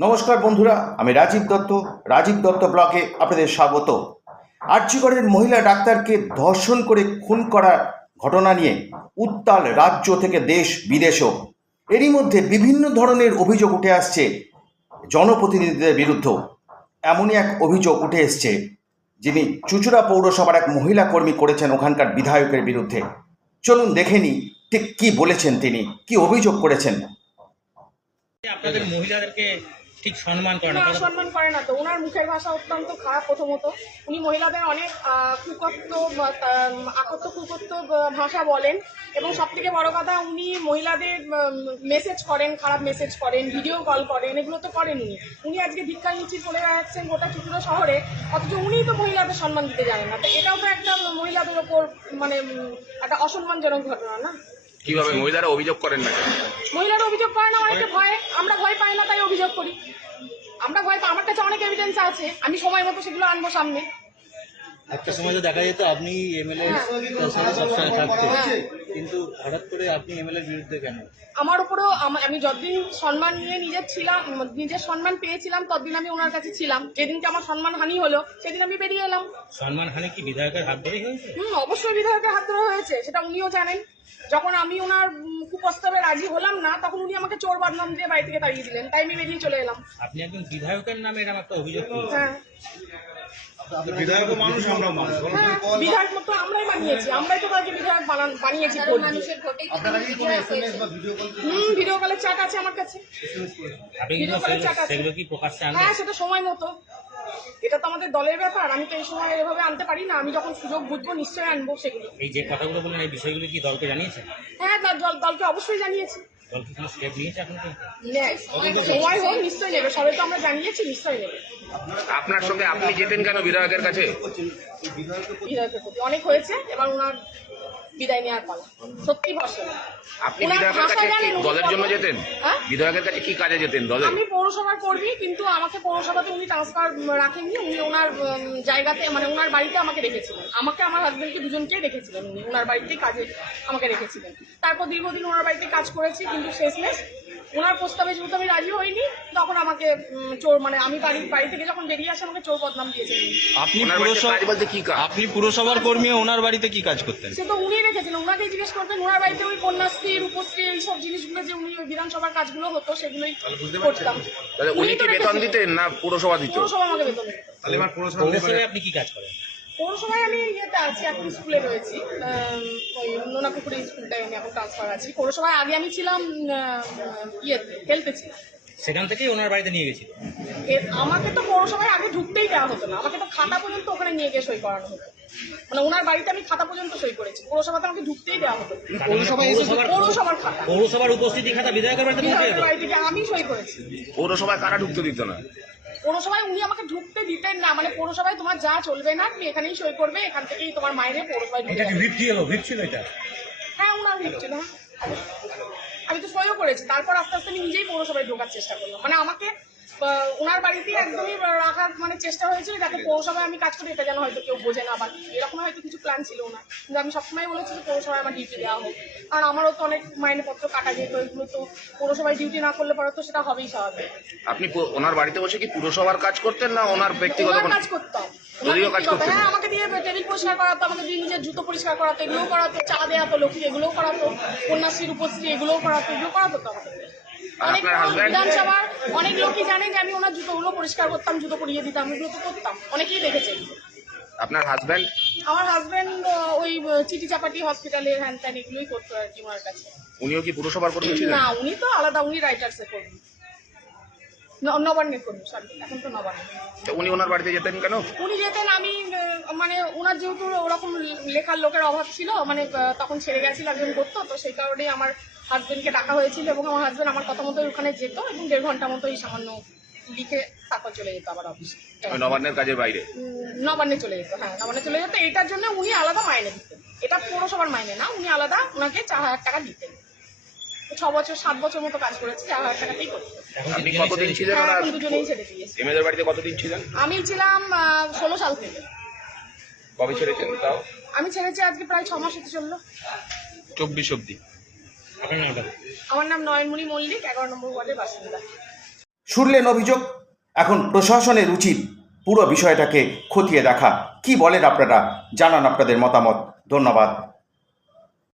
নমস্কার বন্ধুরা, আমি রাজীব দত্ত রাজীব দত্ত ব্লগে আপনাদের স্বাগত। আর্যিগড়ের মহিলা ডাক্তারকে ধর্ষণ করে খুন করার ঘটনা নিয়ে উত্তাল রাজ্য থেকে দেশ বিদেশও। এরই মধ্যে বিভিন্ন ধরনের অভিযোগ উঠে আসছে জনপ্রতিনিধিদের বিরুদ্ধেও। এমনই এক অভিযোগ উঠে এসছে, যিনি চুচুড়া পৌরসভার এক মহিলা কর্মী করেছেন ওখানকার বিধায়কের বিরুদ্ধে। চলুন দেখে নিই, ঠিক কী বলেছেন তিনি, কি অভিযোগ করেছেন। আপনাদের মহিলাদেরকে ঠিক সম্মান করে না। সম্মান করে না তো। ওনার মুখের ভাষা অত্যন্ত খারাপ প্রথমত। উনি মহিলাদের অনেক কুকত্ব বা, আম, আকত্ত কুকত্ব ভাষা বলেন। এবং সব থেকে বড় কথা উনি মহিলাদের মেসেজ করেন খারাপ মেসেজ করেন ভিডিও কল করেন এগুলো তো করেন উনি উনি আজকে ভিক্ষা মিছিল চলে যাচ্ছেন গোটা চুচুড়া শহরে অথচ উনিই তো মহিলাদের সম্মান দিতে জানেন না। তো এটাও তো একটা মহিলাদের ওপর মানে একটা অসম্মানজনক ঘটনা না? কীভাবে মহিলারা অভিযোগ করেন না? মহিলারা অভিযোগ করে না, অনেকে ভয়, আমরা ভয় পাই না, তাই অভিযোগ করি আমরা ভয় পাই, আমার কাছে অনেক এভিডেন্স আছে, আমি সময় মতো সেগুলো আনব সামনে একটা সময় তো দেখা যেত আপনি এমএলএ সবসময় থাকতেন। হ্যাঁ। কিন্তু হঠাৎ করে আপনি এমএলএ বিরুদ্ধে কেন? আমার উপরেও আমি যতদিন সম্মান নিয়ে নিজের ছিলাম নিজের সম্মান পেয়েছিলাম ততদিন আমি ওনার কাছে ছিলাম। যেদিনকে আমার সম্মান হানি হলো সেদিন আমি বেরিয়ে এলাম। সম্মান হানি কি বিধায়কের হাত ধরেই হয়েছে? হুম অবশ্যই বিধায়কের হাত ধরে হয়েছে সেটা উনিও জানেন। যখন আমি ওনার কুপ্রস্তাবে রাজি হলাম না তখন উনি আমাকে চোর বদনাম দিয়ে বাড়ি থেকে তাড়িয়ে দিলেন তাই আমি বেরিয়ে চলে এলাম। আপনি একজন বিধায়কের নামে এরকম একটা অভিযোগ হ্যাঁ বিধায়ক মতো আমরাই বানিয়েছি আমরাই তো তাকে বিধায়ক বানিয়েছি ভোট দিয়ে। হুম ভিডিও কলের চাট আছে আমার কাছে। ভিডিও কলের চাট আছে। সেগুলো কি প্রকাশ্যে আনবেন সেটা সময় মতো। এটা তো আমাদের দলের ব্যাপার আমি তো এই সময় এভাবে আনতে পারি না। আমি যখন সুযোগ বুঝব নিশ্চয়ই আনব সেগুলো। এই যে কথাগুলো বললেন এই বিষয়গুলো কি দলকে জানিয়েছেন? হ্যাঁ দল দল- দলকে অবশ্যই জানিয়েছি। সময় হোক নিশ্চয়ই নেবে। সবাই তো আমরা জানিয়েছি নিশ্চয়ই নেবে। আপনার সঙ্গে আপনি যেতেন কেন বিধায়কের কাছে? বিধায়কের প্রতি অনেক হয়েছে এবার ওনার বিদায় নেওয়ার পালা। সত্যি ভরসা নেই। আপনি বিধায়কের কাছে কি দলের জন্য যেতেন? হ্যাঁ? বিধায়কের কাছে কি কাজে যেতেন দলে? আমি পৌরসভার কর্মী কিন্তু আমাকে পৌরসভাতে উনি ট্রান্সফার রাখেননি। উনি ওনার জায়গাতে মানে ওনার বাড়িতে আমাকে রেখেছিলেন। আমাকে আমার হাজবেন্ডকে দুজনকেই রেখেছিলেন উনি। ওনার বাড়িতেই কাজে আমাকে রেখেছিলেন। তারপর দীর্ঘদিন ওনার বাড়িতে কাজ করেছি কিন্তু শেষমেশ ওনার প্রস্তাবে যেহেতু আমি রাজি হইনি তখন আমাকে চোর মানে আমি বাড়ি বাড়ি থেকে যখন বেরিয়ে আসে আমাকে চোর বদনাম দিয়েছিলেন। আপনি পুরসভা বলতে কি আপনি পুরসভার কর্মী ওনার বাড়িতে কি কাজ করতেন? সে তো উনি রেখেছিলেন ওনাকেই জিজ্ঞেস করতেন ওনার বাড়িতে ওই কন্যাশ্রী রূপশ্রী এইসব জিনিসগুলো যে উনি বিধানসভার কাজগুলো হতো সেগুলোই করতাম। তাহলে উনি কি বেতন দিতেন না পুরসভা দিত? পৌরসভা আমাকে বেতন দিত পৌরসভায় আপনি কি কাজ করেন? পৌরসভায় আমি ইয়েতে আছি এখন স্কুলে রয়েছি। ওই নোনাপুকুরে স্কুলটায় আমি এখন ট্রান্সফার আছি পৌরসভায় আগে আমি ছিলাম আহ, ইয়েতে ছিলাম। সেখান থেকেই ওনার বাড়িতে নিয়ে গেছিল। আমাকে তো পৌরসভায় আগে ঢুকতেই দেওয়া হতো না। আমাকে তো খাতা পর্যন্ত ওখানে নিয়ে গিয়ে সই করানো হতো। মানে ওনার বাড়িতে আমি খাতা পর্যন্ত সই করেছি। পৌরসভাতে আমাকে ঢুকতেই দেওয়া হতো। না। পৌরসভার খাতা। পৌরসভার উপস্থিতি খাতা বিধায়কের বাড়িতে বিধায়কের যেত বাড়ি থেকে আমি সই করেছি। পৌরসভায় কারা ঢুকতে দিত না? পৌরসভায় উনি আমাকে ঢুকতে দিতেন না। মানে পৌরসভায় তোমার যা চলবে না তুমি এখানেই সই করবে। এখান থেকেই তোমার মায়ের পৌরসভায় ঢুকে। ভিপ ছিল ভিপ ছিল এটা? হ্যাঁ ওনার হচ্ছিল হ্যাঁ আমি তো সইও করেছি। তারপর আস্তে আস্তে আমি নিজেই পৌরসভায় ঢোকার চেষ্টা করলাম। মানে আমাকে ওনার বাড়িতেই একদমই রাখার মানে চেষ্টা হয়েছিল যাতে পৌরসভায় আমি কাজ করি এটা যেন হয়তো কেউ বোঝে না বা এরকম হয়তো কিছু প্ল্যান ছিল ওনার। কিন্তু আমি সবসময় বলেছি যে পৌরসভায় আমার ডিউটি দেওয়া হোক। কারণ আমারও তো অনেক মাইনেপত্র কাটা যেত এগুলো তো পৌরসভায় ডিউটি না করলে পরে তো সেটা হবেই স্বাভাবিক। আপনি ওনার বাড়িতে বসে কি পুরসভার কাজ করতেন না ওনার ব্যক্তিগত কাজ করতাম। দলীয় কাজ করতেন? হ্যাঁ আমাকে দিয়ে টেবিল পরিষ্কার করাতো আমাকে দিয়ে নিজের জুতো পরিষ্কার করাতো এগুলোও করাতো চা দেওয়া তো লক্ষ্মী এগুলোও করাতো কন্যাশ্রী রূপশ্রী এগুলোও করাতো এগুলো করাতো তো আমাকে অনেক বিধানসভার অনেক লোকই জানে যে আমি ওনার জুতোগুলো পরিষ্কার করতাম জুতো পরিয়ে দিতাম এগুলো তো করতাম। অনেকেই দেখেছে। আপনার হাজব্যান্ড আমার হাজব্যান্ড ওই চিটি চাপাটি হসপিটালের হ্যান ত্যান এগুলোই করতো আর কি ওনার কাছে। উনিও কি পুরসভার কর্মী ছিলেন? না উনি তো আলাদা উনি রাইটার্সে করবেন নবান্নে করবেন সরি এখন তো নবান্নে। তো উনি ওনার বাড়িতে যেতেন কেন? উনি যেতেন আমি মানে ওনার যেহেতু ওরকম লেখার লোকের অভাব ছিল মানে তখন ছেড়ে গেছিল একজন করতো তো সেই কারণেই আমার ডাকা হয়েছিল এবং আমার হাজবেন্ড আমার কথা মতো ওখানে যেত এবং দেড় ঘণ্টা মতো এই সামান্য লিখে তারপর চলে যেত আবার অফিসে ওই নবান্নের কাজের বাইরে? নবান্নে চলে যেত হ্যাঁ নবান্নে চলে যেত। এটার জন্য উনি আলাদা মাইনে দিতেন। এটা পৌরসভার মাইনে না উনি আলাদা ওনাকে চার হাজার টাকা দিতেন। ছ বছর সাত বছর মতো কাজ করেছে চার হাজার টাকাতেই করতো আপনি কতদিন ছিলেন হ্যাঁ এখন দুজনেই ছেড়ে দিয়েছে। এমএলএর বাড়িতে কতদিন ছিলেন? আমি ছিলাম ষোলো সাল থেকে। কবে ছেড়েছেন তাও? আমি ছেড়েছি আজকে প্রায় ছ মাস হতে চলল। চব্বিশ অব্দি আপনার নামটা আমার নাম নয়নমণি মল্লিক এগারো নম্বর ওয়ার্ডের বাসিন্দা। শুনলেন অভিযোগ? এখন প্রশাসনের উচিত পুরো বিষয়টাকে খতিয়ে দেখা। কি বলেন আপনারা? জানান আপনাদের মতামত। ধন্যবাদ।